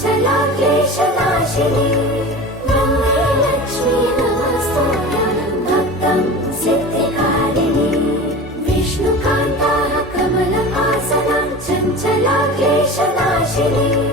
चञ्चला क्लेशनाशिनी वन्दे लक्ष्मी नमस्तुभ्यं भक्तं सिद्धिकारिणी विष्णुकान्ताः कमलहासनं चञ्चला क्लेशनाशिनी